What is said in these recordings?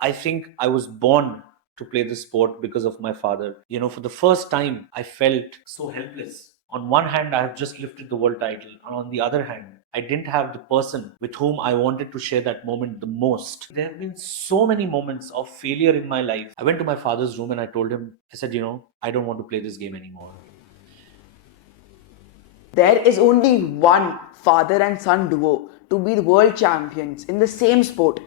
I think I was born to play this sport because of my father. For the first time, I felt so helpless. On one hand, I have just lifted the world title, and on the other hand, I didn't have the person with whom I wanted to share that moment the most. There have been so many moments of failure in my life. I went to my father's room and I told him, I said, I don't want to play this game anymore. There is only one father and son duo to be the world champions in the same sport,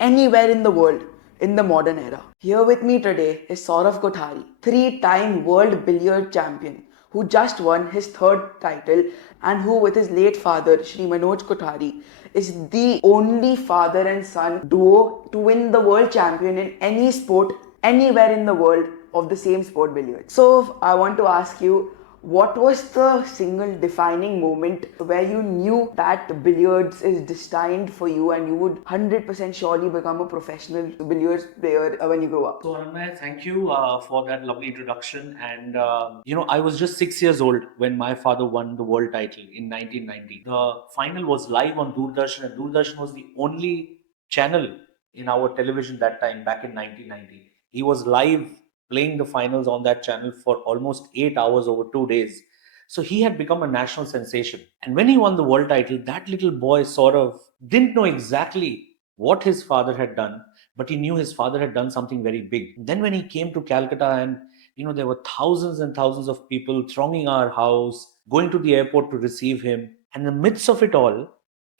anywhere in the world, in the modern era. Here with me today is Sourav Kothari, three-time World Billiards Champion, who just won his third title and who, with his late father, Shri Manoj Kothari, is the only father and son duo to win the world champion in any sport, anywhere in the world of the same sport, billiards. So, I want to ask you, what was the single defining moment where you knew that billiards is destined for you and you would 100% surely become a professional billiards player when you grow up? So, Annanmay, thank you for that lovely introduction. And, I was just 6 years old when my father won the world title in 1990. The final was live on Doordarshan, and Doordarshan was the only channel in our television that time, back in 1990. He was live playing the finals on that channel for almost 8 hours over 2 days. So he had become a national sensation. And when he won the world title, that little boy sort of didn't know exactly what his father had done, but he knew his father had done something very big. Then when he came to Calcutta, and there were thousands and thousands of people thronging our house, going to the airport to receive him. And in the midst of it all,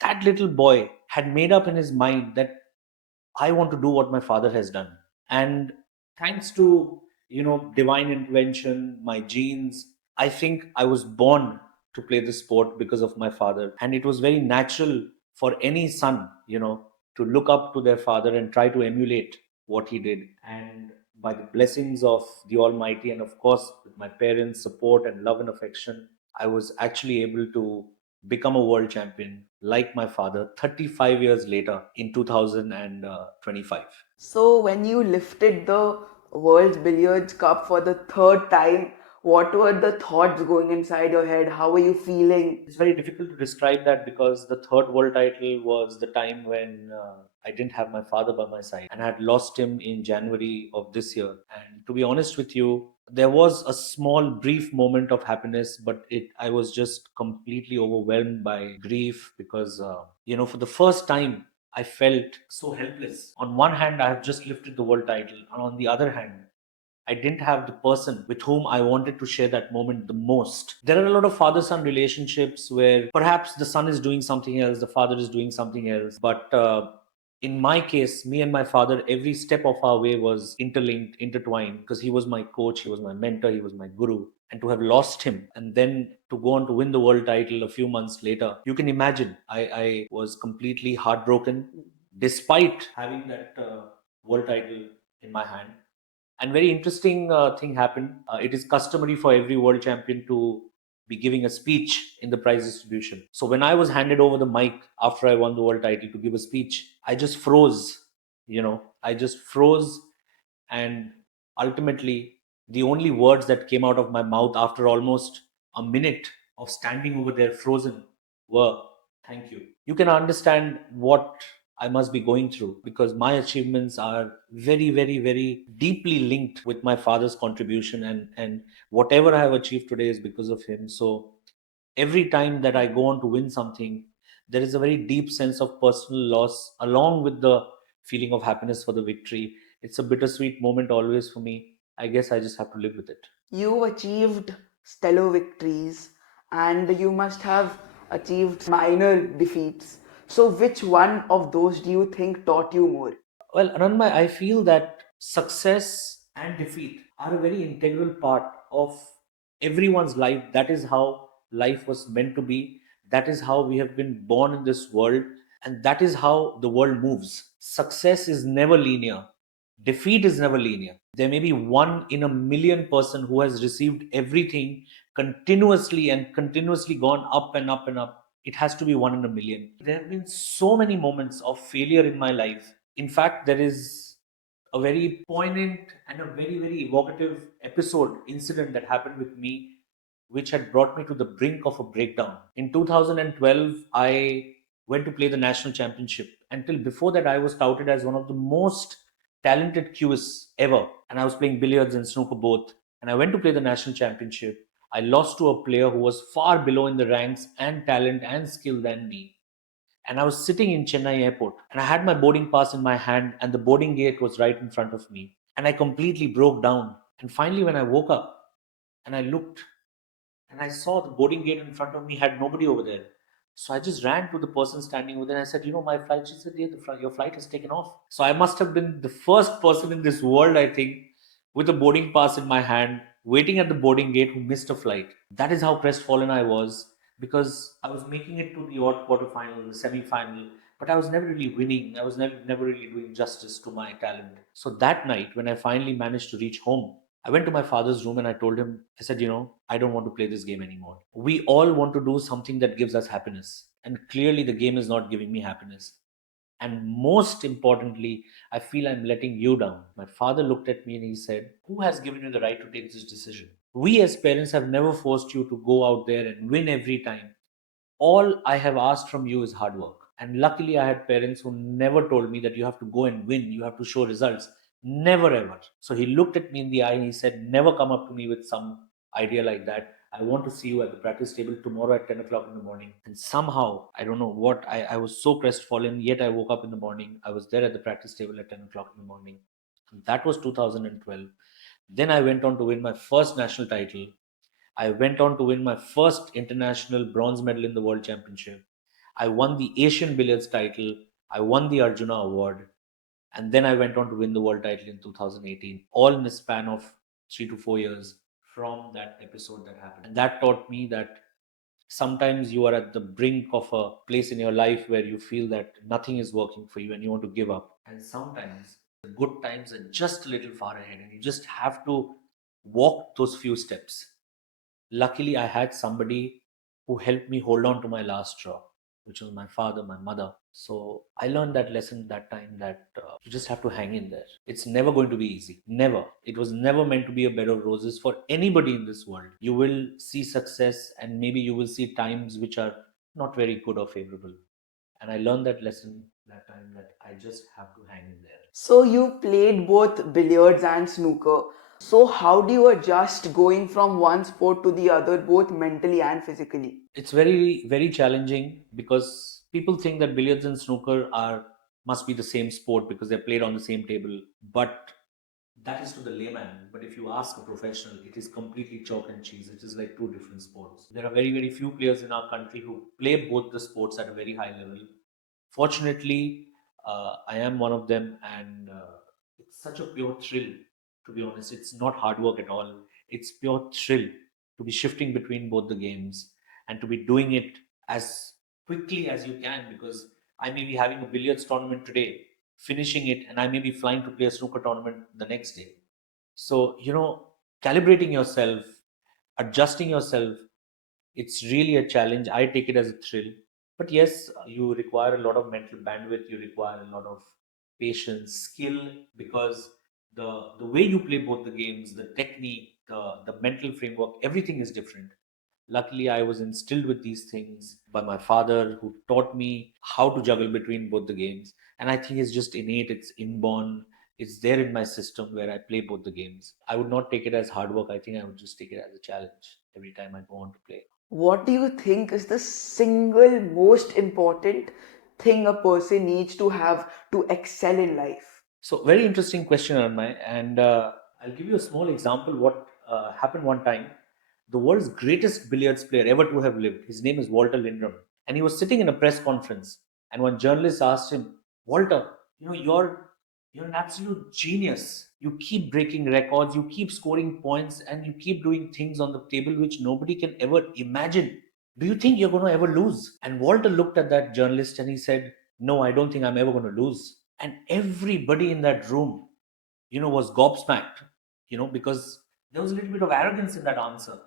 that little boy had made up in his mind that I want to do what my father has done. And thanks to, divine intervention, my genes, I think I was born to play this sport because of my father. And it was very natural for any son, to look up to their father and try to emulate what he did. And by the blessings of the Almighty, and of course, with my parents' support and love and affection, I was actually able to become a world champion like my father 35 years later in 2025. So, when you lifted the World Billiards Cup for the third time, what were the thoughts going inside your head? How were you feeling? It's very difficult to describe that because the third world title was the time when I didn't have my father by my side, and I had lost him in January of this year. And to be honest with you, there was a small brief moment of happiness, but I was just completely overwhelmed by grief because, for the first time, I felt so helpless. On one hand, I have just lifted the world title, and on the other hand, I didn't have the person with whom I wanted to share that moment the most. There are a lot of father son relationships where perhaps the son is doing something else, the father is doing something else. But in my case, me and my father, every step of our way was interlinked, intertwined, because he was my coach, he was my mentor, he was my guru. And to have lost him and then to go on to win the world title a few months later, you can imagine I was completely heartbroken despite having that world title in my hand. And very interesting thing happened. It is customary for every world champion to be giving a speech in the prize distribution. So when I was handed over the mic after I won the world title to give a speech, I just froze. I just froze, and ultimately, the only words that came out of my mouth after almost a minute of standing over there frozen were thank you. You can understand what I must be going through because my achievements are very, very, very deeply linked with my father's contribution, and whatever I have achieved today is because of him. So every time that I go on to win something, there is a very deep sense of personal loss along with the feeling of happiness for the victory. It's a bittersweet moment always for me. I guess I just have to live with it. You achieved stellar victories and you must have achieved minor defeats. So, which one of those do you think taught you more? Well, Anandmay, I feel that success and defeat are a very integral part of everyone's life. That is how life was meant to be. That is how we have been born in this world. And that is how the world moves. Success is never linear. Defeat is never linear. There may be one in a million person who has received everything continuously and continuously gone up and up and up. It has to be one in a million. There have been so many moments of failure in my life. In fact, there is a very poignant and a very, very evocative incident that happened with me, which had brought me to the brink of a breakdown. In 2012, I went to play the national championship. Until before that, I was touted as one of the most talented QS ever. And I was playing billiards and snooker both. And I went to play the national championship. I lost to a player who was far below in the ranks and talent and skill than me. And I was sitting in Chennai airport and I had my boarding pass in my hand and the boarding gate was right in front of me. And I completely broke down. And finally, when I woke up and I looked and I saw the boarding gate in front of me had nobody over there. So I just ran to the person standing over there. And I said, my flight. She said, yeah, your flight has taken off. So I must have been the first person in this world, I think, with a boarding pass in my hand, waiting at the boarding gate who missed a flight. That is how crestfallen I was because I was making it to the odd quarterfinal, the semi-final, but I was never really winning. I was never really doing justice to my talent. So that night, when I finally managed to reach home, I went to my father's room and I told him, I said, I don't want to play this game anymore. We all want to do something that gives us happiness. And clearly, the game is not giving me happiness. And most importantly, I feel I'm letting you down. My father looked at me and he said, who has given you the right to take this decision? We as parents have never forced you to go out there and win every time. All I have asked from you is hard work. And luckily, I had parents who never told me that you have to go and win, you have to show results. Never ever. So he looked at me in the eye and he said, never come up to me with some idea like that. I want to see you at the practice table tomorrow at 10 o'clock in the morning. And somehow, I don't know what, I was so crestfallen, yet I woke up in the morning. I was there at the practice table at 10 o'clock in the morning. And that was 2012. Then I went on to win my first national title. I went on to win my first international bronze medal in the World Championship. I won the Asian Billiards title. I won the Arjuna Award. And then I went on to win the world title in 2018, all in a span of 3 to 4 years from that episode that happened. And that taught me that sometimes you are at the brink of a place in your life where you feel that nothing is working for you and you want to give up. And sometimes the good times are just a little far ahead and you just have to walk those few steps. Luckily, I had somebody who helped me hold on to my last straw, which was my father, my mother. So I learned that lesson that time that you just have to hang in there. It's never going to be easy. Never. It was never meant to be a bed of roses for anybody in this world. You will see success and maybe you will see times which are not very good or favorable. And I learned that lesson that time that I just have to hang in there. So you played both billiards and snooker. So how do you adjust going from one sport to the other, both mentally and physically? It's very, very challenging because people think that billiards and snooker are must be the same sport because they're played on the same table. But that is to the layman. But if you ask a professional, it is completely chalk and cheese. It is like two different sports. There are very, very few players in our country who play both the sports at a very high level. Fortunately, I am one of them, and it's such a pure thrill. To be honest, it's not hard work at all. It's pure thrill to be shifting between both the games and to be doing it as quickly as you can because I may be having a billiards tournament today, finishing it, and I may be flying to play a snooker tournament the next day. So, calibrating yourself, adjusting yourself, it's really a challenge. I take it as a thrill. But yes, you require a lot of mental bandwidth, you require a lot of patience, skill, because the way you play both the games, the technique, the mental framework, everything is different. Luckily, I was instilled with these things by my father, who taught me how to juggle between both the games. And I think it's just innate, it's inborn, it's there in my system where I play both the games. I would not take it as hard work. I think I would just take it as a challenge every time I go on to play. What do you think is the single most important thing a person needs to have to excel in life? So, very interesting question, Anmay. And I'll give you a small example. What happened one time, the world's greatest billiards player ever to have lived, his name is Walter Lindrum. And he was sitting in a press conference. And one journalist asked him, Walter, you're an absolute genius. You keep breaking records, you keep scoring points, and you keep doing things on the table which nobody can ever imagine. Do you think you're going to ever lose? And Walter looked at that journalist and he said, no, I don't think I'm ever going to lose. And everybody in that room, was gobsmacked, because there was a little bit of arrogance in that answer.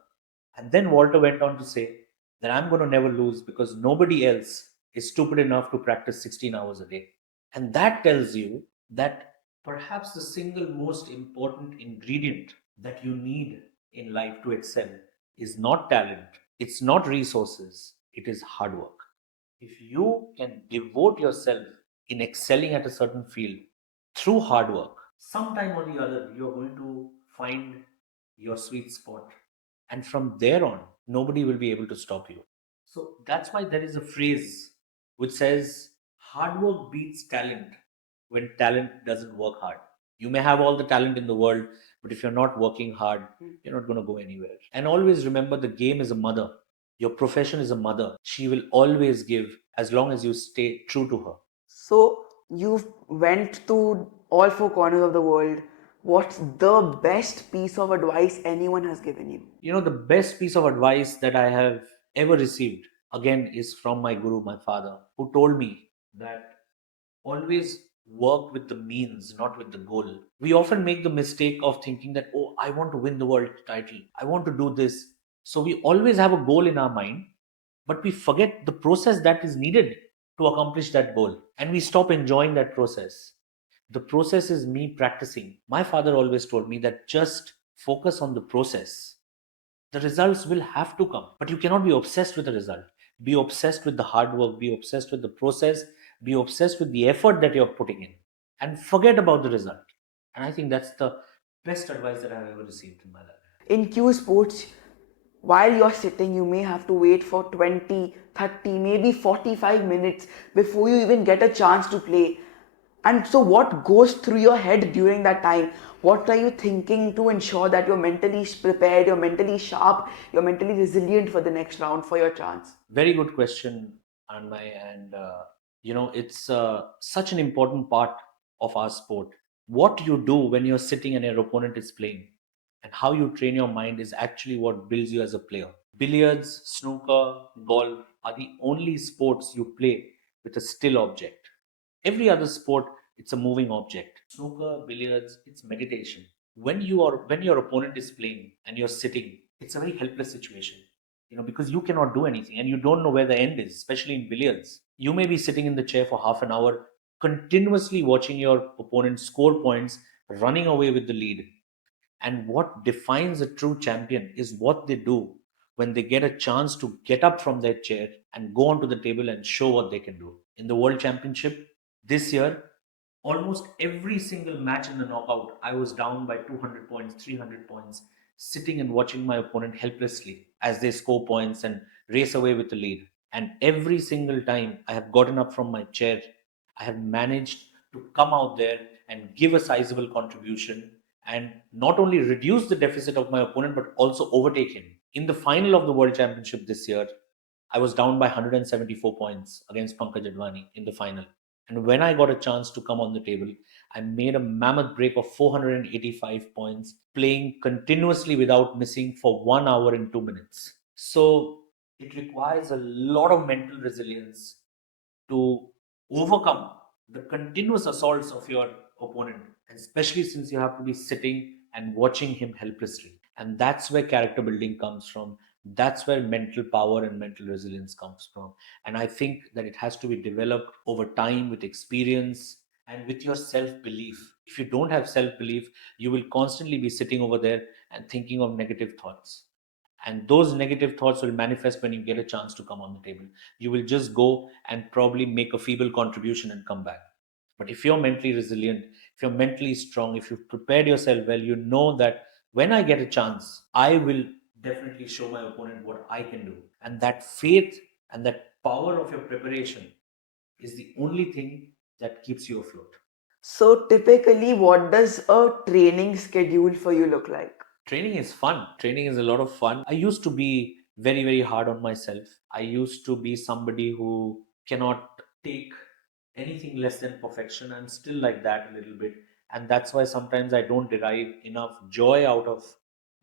And then Walter went on to say that I'm going to never lose because nobody else is stupid enough to practice 16 hours a day. And that tells you that perhaps the single most important ingredient that you need in life to excel is not talent, it's not resources, it is hard work. If you can devote yourself in excelling at a certain field through hard work, sometime or the other, you're going to find your sweet spot. And from there on, nobody will be able to stop you. So that's why there is a phrase which says, hard work beats talent when talent doesn't work hard. You may have all the talent in the world, but if you're not working hard, you're not going to go anywhere. And always remember, the game is a mother. Your profession is a mother. She will always give as long as you stay true to her. So you've went to all four corners of the world. What's the best piece of advice anyone has given you? The best piece of advice that I have ever received, again, is from my guru, my father, who told me that always work with the means, not with the goal. We often make the mistake of thinking that, oh, I want to win the world title, I want to do this. So we always have a goal in our mind, but we forget the process that is needed to accomplish that goal. And we stop enjoying that process. The process is me practicing. My father always told me that just focus on the process. The results will have to come, but you cannot be obsessed with the result. Be obsessed with the hard work, be obsessed with the process, be obsessed with the effort that you're putting in, and forget about the result. And I think that's the best advice that I've ever received in my life. In Q Sports, while you're sitting, you may have to wait for 20, 30, maybe 45 minutes before you even get a chance to play. And so, what goes through your head during that time? What are you thinking to ensure that you're mentally prepared, you're mentally sharp, you're mentally resilient for the next round, for your chance? Very good question, Anmay. And it's such an important part of our sport. What you do when you're sitting and your opponent is playing, and how you train your mind, is actually what builds you as a player. Billiards, snooker, golf are the only sports you play with a still object. Every other sport, it's a moving object. Snooker, billiards, it's meditation. When your opponent is playing and you're sitting, it's a very helpless situation. Because you cannot do anything and you don't know where the end is, especially in billiards. You may be sitting in the chair for half an hour, continuously watching your opponent score points, running away with the lead. And what defines a true champion is what they do when they get a chance to get up from their chair and go onto the table and show what they can do. In the World Championship this year, almost every single match in the knockout, I was down by 200 points, 300 points, sitting and watching my opponent helplessly as they score points and race away with the lead. And every single time I have gotten up from my chair, I have managed to come out there and give a sizable contribution and not only reduce the deficit of my opponent but also overtake him. In the final of the World Championship this year, I was down by 174 points against Pankaj Advani in the final. And when I got a chance to come on the table, I made a mammoth break of 485 points, playing continuously without missing for 1 hour and 2 minutes. So it requires a lot of mental resilience to overcome the continuous assaults of your opponent, especially since you have to be sitting and watching him helplessly. And that's where character building comes from. That's where mental power and mental resilience comes from. And I think that it has to be developed over time with experience and with your self belief. If you don't have self belief, you will constantly be sitting over there and thinking of negative thoughts, and those negative thoughts will manifest when you get a chance to come on the table. You will just go and probably make a feeble contribution and come back. But if you're mentally resilient, if you're mentally strong, if you've prepared yourself well, you know that when I get a chance, I will definitely show my opponent what I can do. And that faith and that power of your preparation is the only thing that keeps you afloat. So, typically, what does a training schedule for you look like? Training is fun. Training is a lot of fun. I used to be very, very hard on myself. I used to be somebody who cannot take anything less than perfection. I'm still like that a little bit. And that's why sometimes I don't derive enough joy out of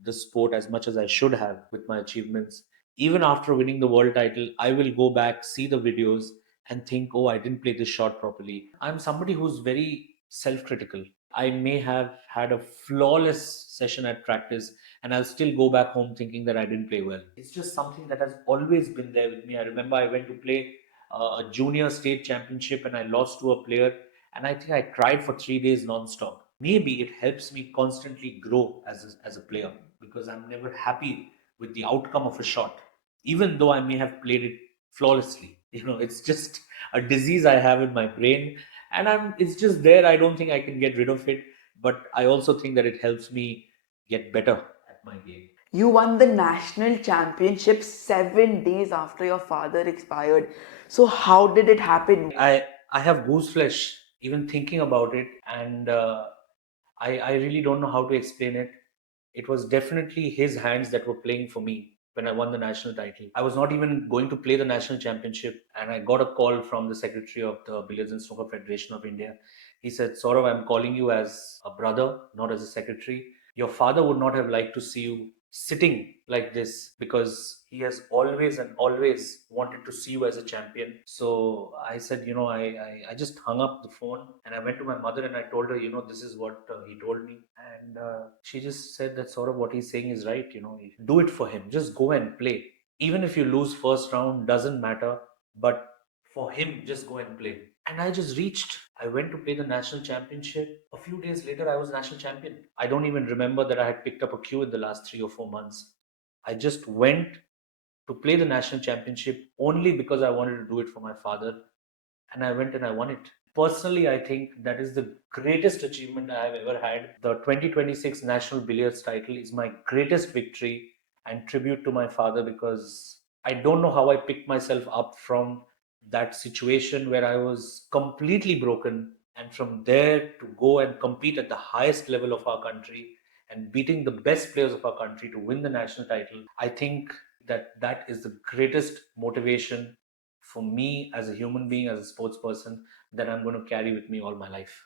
the sport as much as I should have with my achievements. Even after winning the world title, I will go back, see the videos, and think, oh, I didn't play this shot properly. I'm somebody who's very self critical. I may have had a flawless session at practice and I'll still go back home thinking that I didn't play well. It's just something that has always been there with me. I remember I went to play a junior state championship and I lost to a player, and I think I cried for 3 days non-stop. Maybe it helps me constantly grow as a player because I'm never happy with the outcome of a shot, even though I may have played it flawlessly. It's just a disease I have in my brain, and it's just there. I don't think I can get rid of it, but I also think that it helps me get better at my game. You won the national championship 7 days after your father expired. So, how did it happen? I have goose flesh even thinking about it, and I really don't know how to explain it. It was definitely his hands that were playing for me when I won the national title. I was not even going to play the national championship, and I got a call from the secretary of the Billiards and Snooker Federation of India. He said, Saurav, I'm calling you as a brother, not as a secretary. Your father would not have liked to see you sitting like this because he has always and always wanted to see you as a champion. So I said, I just hung up the phone and I went to my mother and I told her, this is what he told me. And she just said that sort of what he's saying is right. Do it for him. Just go and play. Even if you lose first round, doesn't matter. But for him, just go and play. And I just reached. I went to play the national championship. A few days later, I was national champion. I don't even remember that I had picked up a cue in the last 3 or 4 months. I just went to play the national championship only because I wanted to do it for my father, and I went and I won it. Personally, I think that is the greatest achievement I have ever had. The 2026 National Billiards title is my greatest victory and tribute to my father, because I don't know how I picked myself up from that situation where I was completely broken, and from there to go and compete at the highest level of our country and beating the best players of our country to win the national title. I think that is the greatest motivation for me as a human being, as a sports person, that I'm going to carry with me all my life.